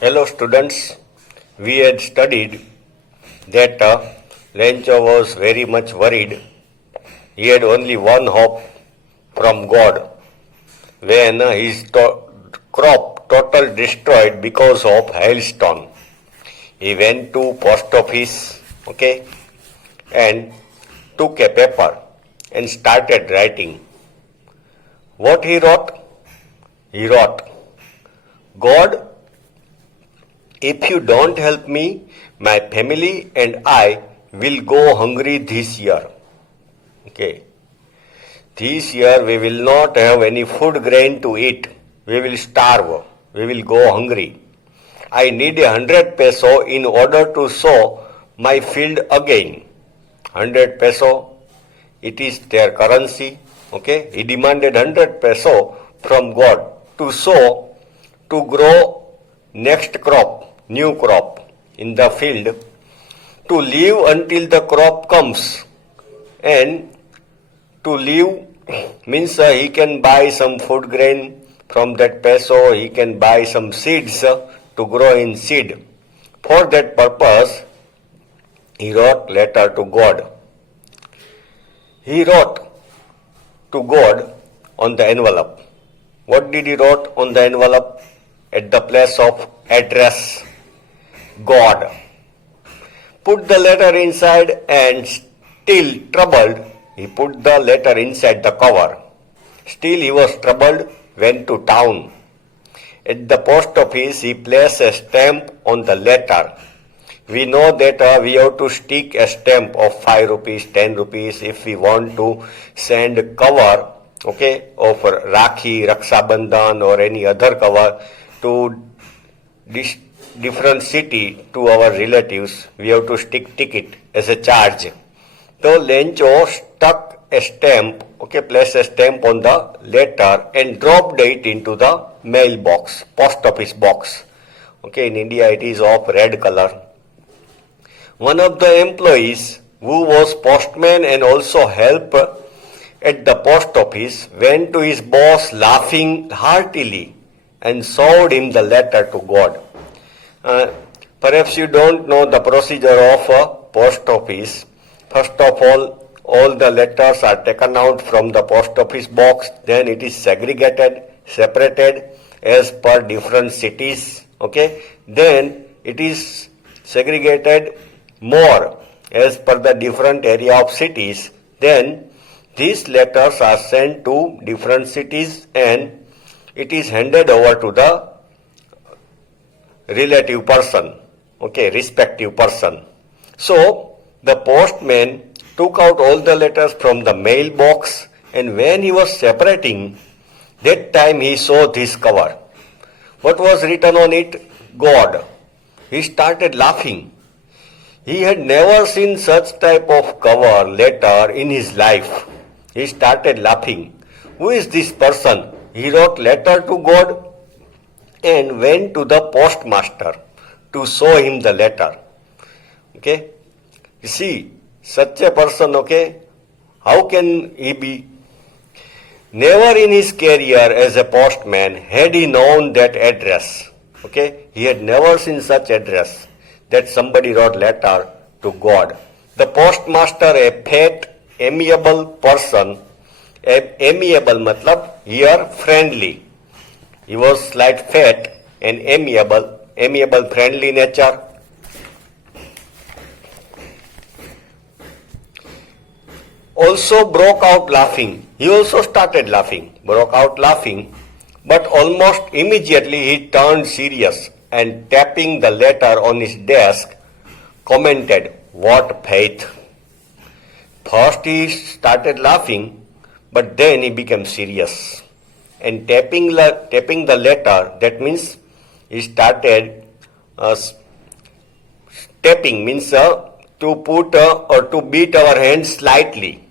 Hello students, we had studied that Lencho was very much worried. He had only one hope from God when his crop total destroyed because of hailstone. He went to post office, and took a paper and started writing. What he wrote? He wrote, God, if you don't help me, my family and I will go hungry this year. This year we will not have any food grain to eat. We will starve. We will go hungry. I need 100 peso in order to sow my field again. 100 peso, it is their currency. He demanded 100 peso from God to sow, to grow next crop, new crop in the field, to live until the crop comes, and to live means he can buy some food grain from that peso, he can buy some seeds to grow in seed. For that purpose, he wrote letter to God. He wrote to God on the envelope. What did he wrote on the envelope? At the place of address, God. Put the letter inside and still troubled, he put the letter inside the cover. Still he was troubled, went to town. At the post office he placed a stamp on the letter. We know that we have to stick a stamp of 5 rupees, 10 rupees if we want to send cover, of Rakhi, Raksha Bandhan or any other cover to this different city to our relatives. We have to stick ticket as a charge. So Lencho stuck a stamp, placed a stamp on the letter and dropped it into the mailbox, post office box. In India it is of red color. One of the employees who was postman and also helper at the post office went to his boss laughing heartily and showed him the letter to God. Perhaps you don't know the procedure of a post office. First of all the letters are taken out from the post office box, then it is segregated, separated as per different cities, then it is segregated more as per the different area of cities, then these letters are sent to different cities and it is handed over to the relative person, respective person. So the postman took out all the letters from the mailbox, and when he was separating, that time he saw this cover. What was written on it? God. He started laughing. He had never seen such type of cover letter in his life. He started laughing. Who is this person? He wrote letter to God and went to the postmaster to show him the letter. You see, such a person, how can he be? Never in his career as a postman had he known that address. He had never seen such address that somebody wrote letter to God. The postmaster, a fat, amiable person, amiable matlab here friendly. He was slight fat and amiable friendly nature. Also broke out laughing. He also started laughing, broke out laughing, but almost immediately he turned serious and tapping the letter on his desk, commented, "What faith." First he started laughing, but then he became serious. And tapping the letter, that means he started tapping means to put or to beat our hands slightly.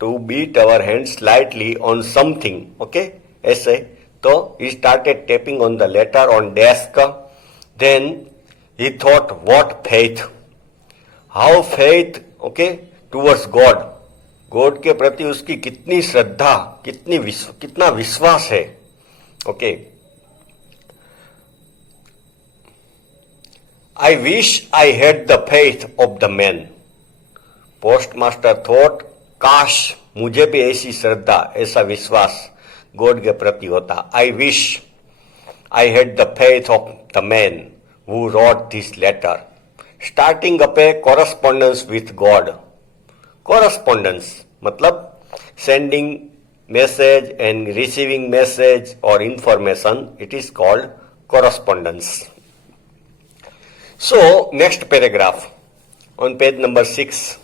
To beat our hands slightly on something, essay. So he started tapping on the letter on desk. Then he thought, what faith? How faith, towards God. God के प्रति उसकी कितनी श्रद्धा, कितना विश्वास है. I wish I had the faith of the man. Postmaster thought, काश मुझे भी ऐसी श्रद्धा, ऐसा विश्वास गॉड के प्रति होता. I wish I had the faith of the man who wrote this letter, starting up a correspondence with God. Correspondence मतलब sending message and receiving message or information. It is called correspondence. So next paragraph on page number 6.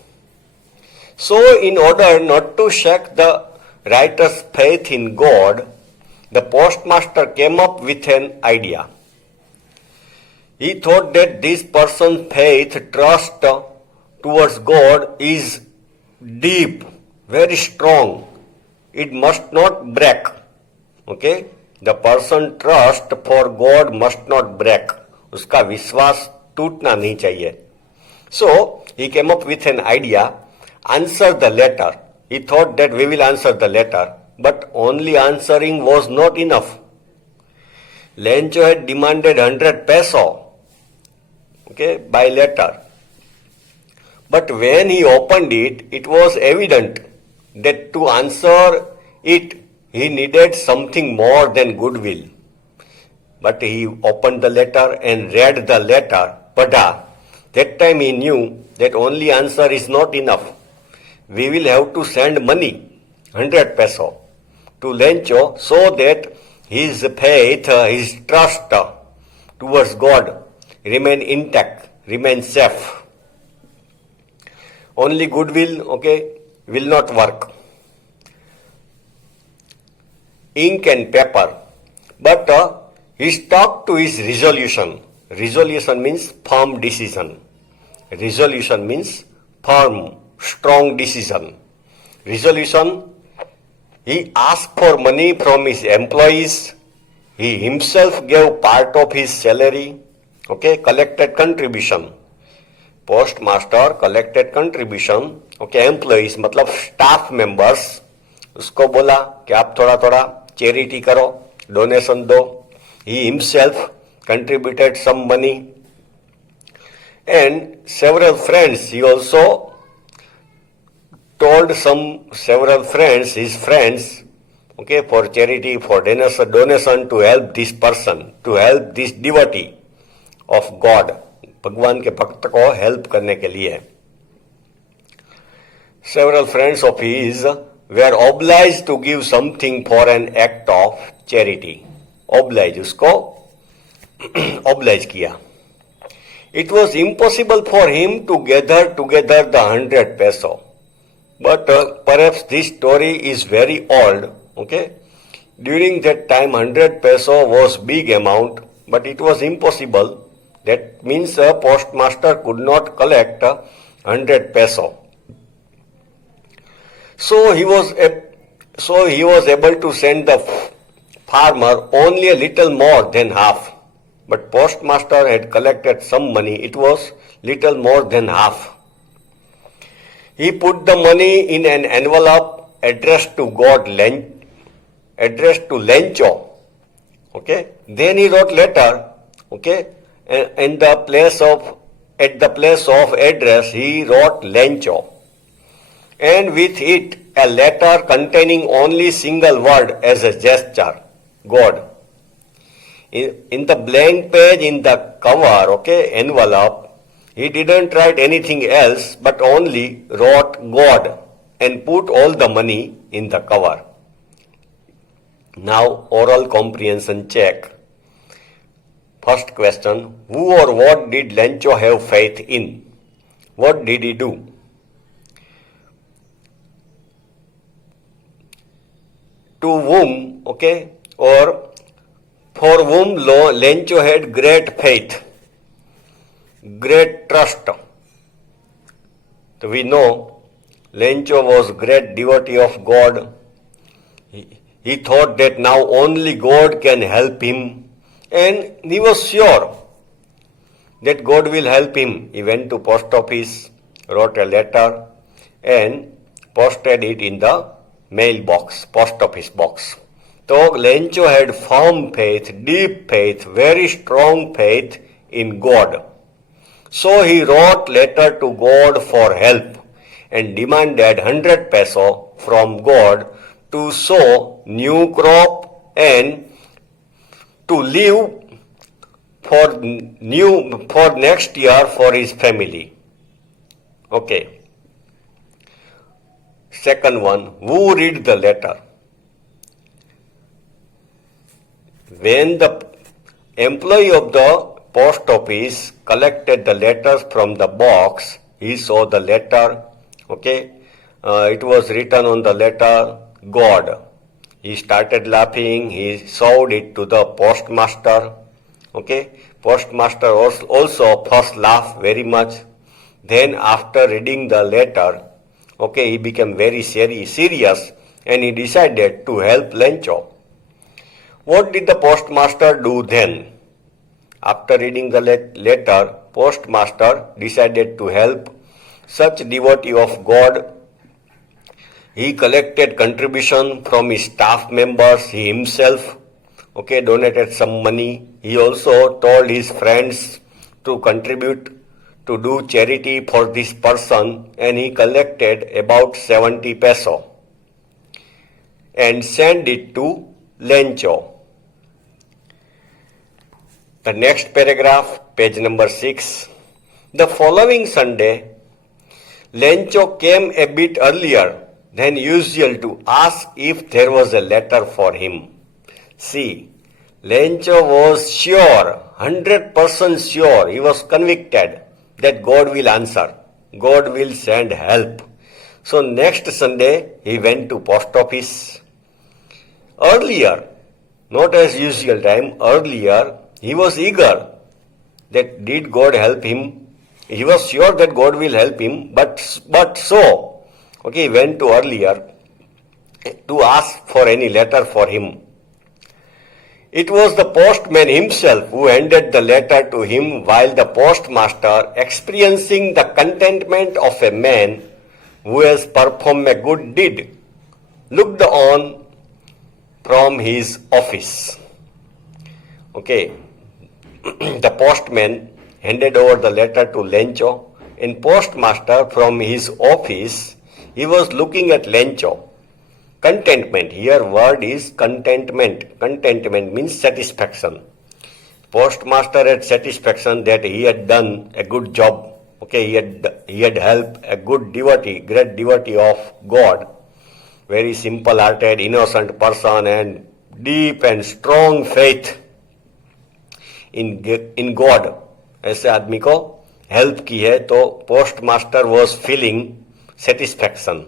So in order not to shake the writer's faith in God, the postmaster came up with an idea. He thought that this person's faith, trust towards God is deep, very strong. It must not break. Okay? The person trust for God must not break. उसका विश्वास टूटना नहीं चाहिए. So he came up with an idea. Answer the letter. He thought that we will answer the letter, but only answering was not enough. Lencho had demanded 100 peso. Okay, by letter. But when he opened it, it was evident that to answer it, he needed something more than goodwill. But he opened the letter and read the letter. Padha. That time he knew that only answer is not enough. We will have to send money, 100 peso, to Lencho so that his faith, his trust towards God remain intact, remain safe. Only goodwill, okay, will not work. Ink and paper. But he stuck to his resolution. Resolution means firm decision. Resolution means firm, strong decision. Resolution, he asked for money from his employees. He himself gave part of his salary. Okay, collected contribution. Postmaster collected contribution. Okay, employees मतलब staff members, उसको बोला कि आप थोड़ा थोड़ा charity करो, donation दो. He himself contributed some money. And several friends, he also told several friends, his friends, okay, for charity, for donation to help this person, to help this devotee of God. भगवान के भक्त को help करने के लिए. Several friends of his were obliged to give something for an act of charity. Oblige, उसको oblige किया. It was impossible for him to gather together the 100 peso. But perhaps this story is very old. Okay, during that time 100 peso was big amount, but it was impossible. That means a postmaster could not collect 100 peso. So he was able to send the farmer only a little more than half. But postmaster had collected some money. It was little more than half. He put the money in an envelope addressed to Lencho. Okay. Then he wrote letter. Okay. At the place of address, he wrote Lencho, and with it a letter containing only single word as a gesture, God. In the blank page in the cover, okay, envelope, he didn't write anything else but only wrote God and put all the money in the cover. Now oral comprehension check. First question, who or what did Lencho have faith in? What did he do? To whom, okay, or for whom Lencho had great faith, great trust. So we know Lencho was great devotee of God. He thought that now only God can help him. And he was sure that God will help him. He went to post office, wrote a letter and posted it in the mailbox, post office box. So Lencho had firm faith, deep faith, very strong faith in God. So he wrote letter to God for help and demanded 100 peso from God to sow new crop and to live for next year for his family. Okay. Second one, who read the letter? When the employee of the post office collected the letters from the box, he saw the letter. Okay, it was written on the letter God. He started laughing. He showed it to the postmaster. Okay, postmaster also first laughed very much. Then after reading the letter, okay, he became very serious and he decided to help Lencho. What did the postmaster do then? After reading the letter, postmaster decided to help such devotee of God. He collected contribution from his staff members, he himself, okay, donated some money. He also told his friends to contribute to do charity for this person, and he collected about 70 peso and sent it to Lencho. The next paragraph, page number 6. The following Sunday, Lencho came a bit earlier than usual to ask if there was a letter for him. See, Lencho was sure, 100% sure, he was convicted that God will answer. God will send help. So next Sunday, he went to post office. Earlier, not as usual time, earlier, he was eager that did God help him. He was sure that God will help him, but so, okay, he went to earlier to ask for any letter for him. It was the postman himself who handed the letter to him, while the postmaster, experiencing the contentment of a man who has performed a good deed, looked on from his office. Okay, the postman handed over the letter to Lencho, and postmaster from his office, he was looking at Lencho. Contentment, here word is contentment. Contentment means satisfaction. Postmaster had satisfaction that he had done a good job. Okay, he had helped a good devotee, great devotee of God, very simple-hearted, innocent person, and deep and strong faith in God. ऐसे आदमी को help की है, तो post master was feeling satisfaction.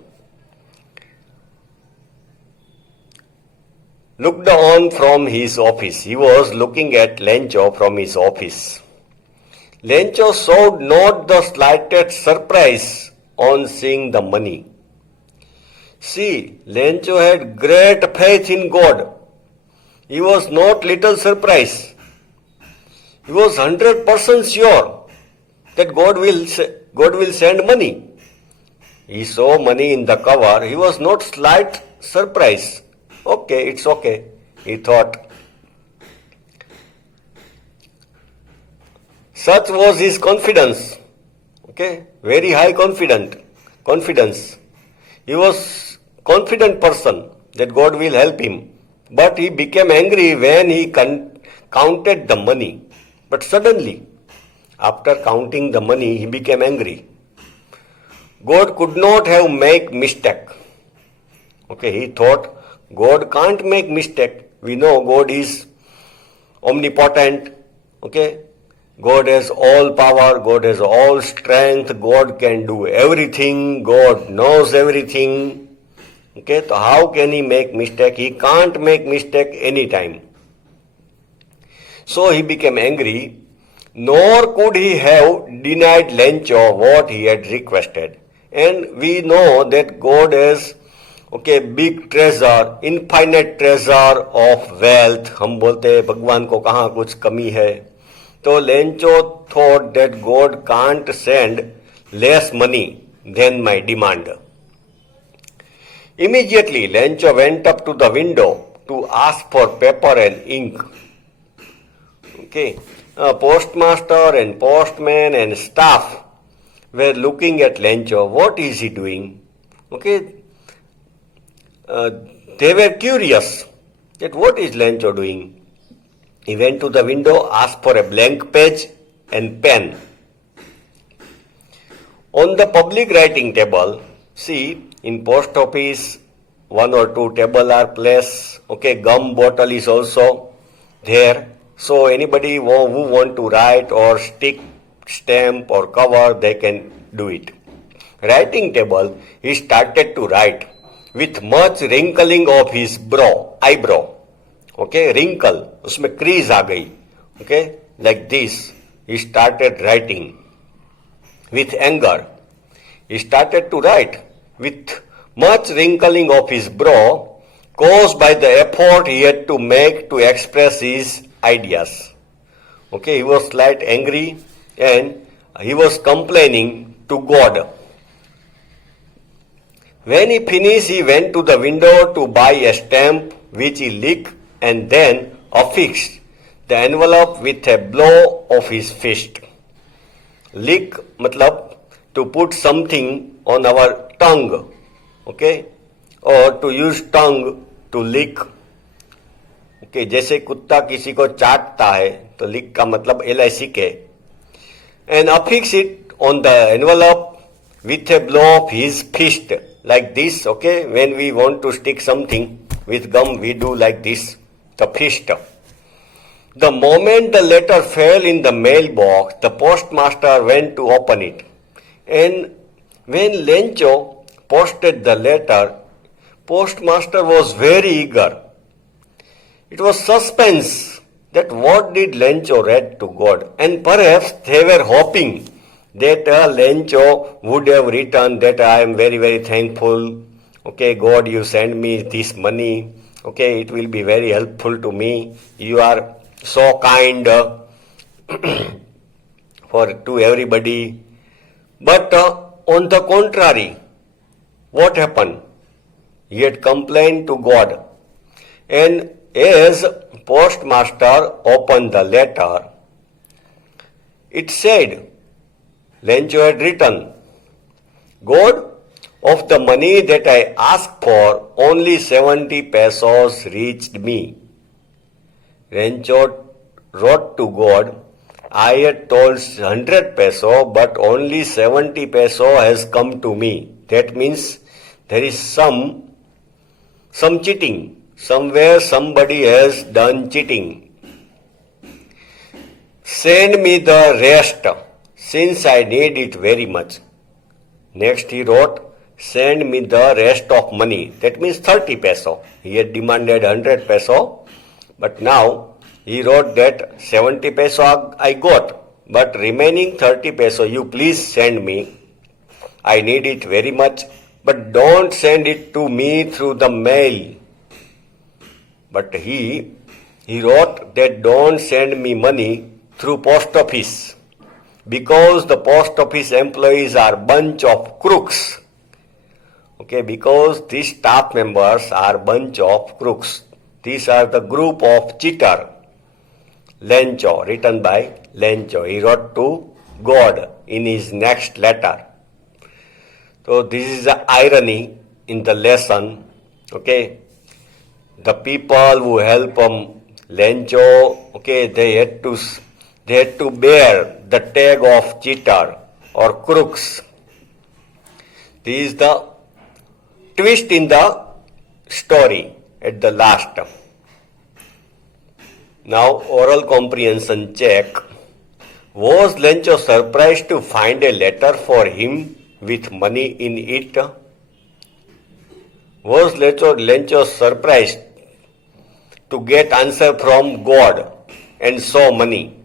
Looked on from his office. He was looking at Lencho from his office. Lencho showed not the slightest surprise on seeing the money. See, Lencho had great faith in God. He was not little surprised. He was 100% sure that God will send money. He saw money in the cover. He was not slight surprised. Okay, it's okay, he thought. Such was his confidence. Okay, very high confidence. He was confident person that God will help him. But he became angry when he counted the money. But suddenly, after counting the money, he became angry. God could not have made mistake. Okay, he thought, God can't make mistake. We know God is omnipotent. Okay, God has all power. God has all strength. God can do everything. God knows everything. Okay, so how can he make mistake? He can't make mistake anytime. So he became angry, nor could he have denied Lencho what he had requested. And we know that God has big treasure, infinite treasure of wealth. हम बोलते हैं भगवान को कहाँ कुछ कमी है. तो Lencho thought that God can't send less money than my demand. Immediately, Lencho went up to the window to ask for paper and ink. Okay, Postmaster and postman and staff were looking at Lencho. What is he doing? Okay, they were curious that what is Lencho doing. He went to the window, asked for a blank page and pen. On the public writing table, see, in post office, one or two table are placed. Okay, gum bottle is also there. So anybody who want to write or stick, stamp or cover, they can do it. Writing table, he started to write with much wrinkling of his eyebrow. Okay, wrinkle, उसमें crease आ गई. Okay, like this, he started writing with anger. He started to write with much wrinkling of his brow caused by the effort he had to make to express his ideas. Okay, he was slight angry and he was complaining to God. When he finished, he went to the window to buy a stamp which he licked and then affixed the envelope with a blow of his fist. Lick matlab to put something on our tongue, okay, or to use tongue to lick. Okay, जैसे कुत्ता किसी को चाटता है तो लिक का मतलब LICK, and affix it on the envelope with a blow of his fist like this. Okay, when we want to stick something with gum, we do like this, the fist. The moment the letter fell in the mailbox, the postmaster went to open it. And when Lencho posted the letter, postmaster was very eager. It was suspense that what did Lencho read to God. And perhaps they were hoping that Lencho would have written that I am very, very thankful. Okay, God, you send me this money. Okay, it will be very helpful to me. You are so kind to everybody. But on the contrary, what happened? He had complained to God. And as postmaster opened the letter, it said, Lencho had written, God, of the money that I asked for, only 70 pesos reached me. Lencho wrote to God, I had told 100 peso, but only 70 peso has come to me. That means there is some cheating. Somewhere somebody has done cheating. Send me the rest, since I need it very much. Next he wrote, send me the rest of money. That means 30 peso. He had demanded 100 peso, but now he wrote that 70 peso I got, but remaining 30 peso you please send me. I need it very much, but don't send it to me through the mail. But he wrote that don't send me money through post office, because the post office employees are bunch of crooks. Okay, because these staff members are bunch of crooks. These are the group of cheater. Lencho, written by Lencho. He wrote to God in his next letter. So this is the irony in the lesson. Okay, the people who help Lencho, okay, they had to bear the tag of cheater or crooks. This is the twist in the story at the last. Now, oral comprehension check. Was Lencho surprised to find a letter for him with money in it? Was Lencho surprised to get answer from God and saw money?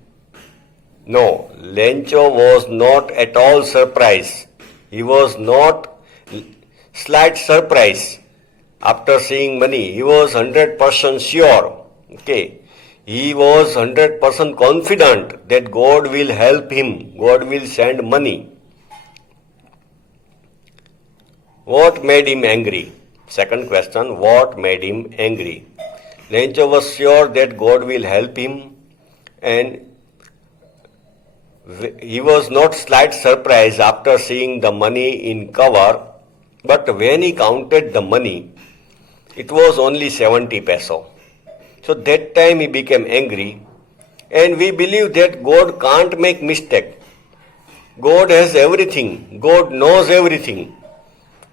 No, Lencho was not at all surprised. He was not slight surprise after seeing money. He was 100% sure. Okay. He was 100% confident that God will help him. God will send money. What made him angry? Second question, what made him angry? Lencho was sure that God will help him, and He was not slight surprised after seeing the money in cover, but when he counted the money, it was only 70 peso. So that time he became angry, and we believe that God can't make mistake. God has everything. God knows everything.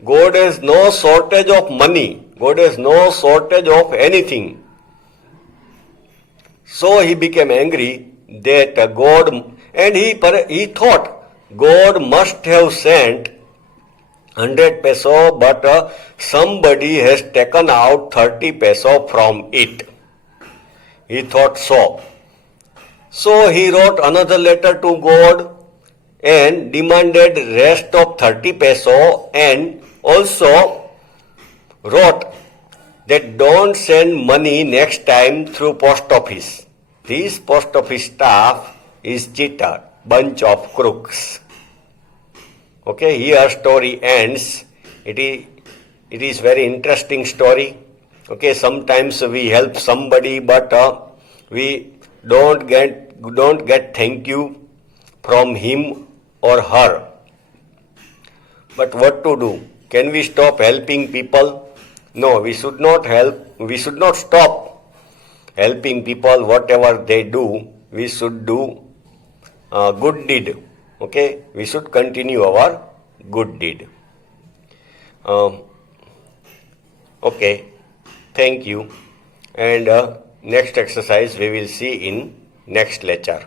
God has no shortage of money. God has no shortage of anything. So he became angry that God, and he thought God must have sent 100 peso, but somebody has taken out 30 peso from it. He thought so. So he wrote another letter to God and demanded rest of 30 peso, and also wrote that don't send money next time through post office. This post office staff is cheater, bunch of crooks. Okay, here story ends. It is very interesting story. Okay, sometimes we help somebody, but we don't get thank you from him or her. But what to do? Can we stop helping people? No, we should not help. We should not stop helping people. Whatever they do, we should do good deed. Okay, we should continue our good deed. Okay, thank you. And next exercise we will see in next lecture.